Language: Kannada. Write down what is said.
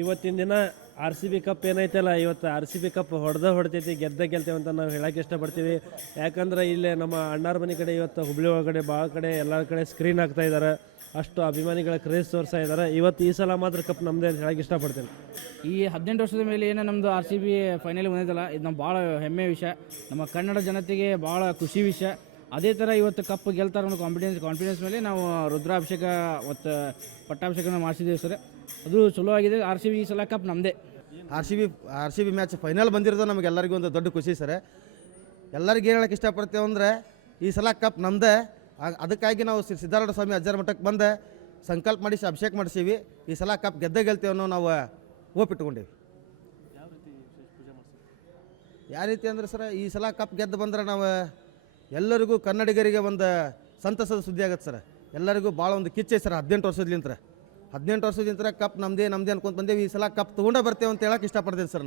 ಇವತ್ತಿನ ದಿನ RCB ಕಪ್ ಏನೈತಲ್ಲ, ಇವತ್ತು RCB ಕಪ್ ಹೊಡ್ತೈತಿ, ಗೆಲ್ತೇವೆ ಅಂತ ನಾವು ಹೇಳಕ್ಕೆ ಇಷ್ಟಪಡ್ತೀವಿ. ಯಾಕಂದ್ರೆ ಇಲ್ಲೇ ನಮ್ಮ ಅಣ್ಣಾರ ಮನೆ ಕಡೆ ಇವತ್ತು ಹುಬ್ಳಿ ಒಳಗಡೆ ಭಾಳ ಕಡೆ ಎಲ್ಲ ಕಡೆ ಸ್ಕ್ರೀನ್ ಆಗ್ತಾ ಇದ್ದಾರೆ. ಅಷ್ಟು ಅಭಿಮಾನಿಗಳ ಕ್ರೇಜ್ ತೋರಿಸ್ತಾ ಇದ್ದಾರೆ. ಇವತ್ತು ಈ ಸಲ ಮಾತ್ರ ಕಪ್ ನಮ್ಮದೇ ಅಂತ ಹೇಳಕ್ಕೆ ಇಷ್ಟಪಡ್ತೀನಿ. ಈ 18 ವರ್ಷದ ಮೇಲೆ ಏನೋ ನಮ್ಮದು RCB ಫೈನಲ್ ಬಂದಿದ್ದಲ್ಲ, ಇದು ನಮ್ಮ ಭಾಳ ಹೆಮ್ಮೆಯ ವಿಷಯ, ನಮ್ಮ ಕನ್ನಡ ಜನತೆಗೆ ಭಾಳ ಖುಷಿ ವಿಷಯ. ಅದೇ ಥರ ಇವತ್ತು ಕಪ್ ಗೆಲ್ತಾರೆ ಅನ್ನೋ ಕಾನ್ಫಿಡೆನ್ಸ್ ಮೇಲೆ ನಾವು ರುದ್ರಾಭಿಷೇಕ ಮತ್ತು ಪಟ್ಟಾಭಿಷೇಕನ ಮಾಡಿಸಿದ್ದೀವಿ ಸರ್. ಅದು ಚಲೋ ಆಗಿದೆ. RCB ಈ ಸಲ ಕಪ್ ನಮ್ಮದೇ. RCB ಮ್ಯಾಚ್ ಫೈನಲ್ ಬಂದಿರೋದು ನಮಗೆಲ್ಲರಿಗೂ ಒಂದು ದೊಡ್ಡ ಖುಷಿ ಸರ್. ಎಲ್ಲರಿಗೂ ಏನು ಹೇಳಕ್ಕೆ ಇಷ್ಟಪಡ್ತೇವೆ ಅಂದರೆ ಈ ಸಲ ಕಪ್ ನಮ್ಮದೇ. ಅದಕ್ಕಾಗಿ ನಾವು ಶ್ರೀ ಸಿದ್ಧಾರೂಢ ಸ್ವಾಮಿ ಅಜ್ಜರ ಮಠಕ್ಕೆ ಬಂದು ಸಂಕಲ್ಪ ಮಾಡಿಸಿ ಅಭಿಷೇಕ ಮಾಡಿಸೀವಿ. ಈ ಸಲ ಕಪ್ ಗೆಲ್ತೇವೆ ಅನ್ನೋ ನಾವು ಓಪಿಟ್ಕೊಂಡೀವಿ. ಯಾವ ರೀತಿ ಅಂದರೆ ಸರ್, ಈ ಸಲ ಕಪ್ ಗೆದ್ದು ಬಂದ್ರೆ ನಾವು ಎಲ್ಲರಿಗೂ ಕನ್ನಡಿಗರಿಗೆ ಒಂದು ಸಂತಸದ ಸುದ್ದಿ ಆಗುತ್ತೆ ಸರ್. ಎಲ್ಲರಿಗೂ ಭಾಳ ಒಂದು ಕಿಚ್ಚೆ ಸರ್. 18 ವರ್ಷದಿಂದ ಕಪ್ ನಮ್ಮದೇ ಅನ್ಕೊಂತ ಬಂದೇವಿ. ಈ ಸಲ ಕಪ್ ತೊಗೊಂಡೇ ಬರ್ತೇವೆ ಅಂತ ಹೇಳಕ್ಕೆ ಇಷ್ಟಪಡ್ತೀನಿ ಸರ್.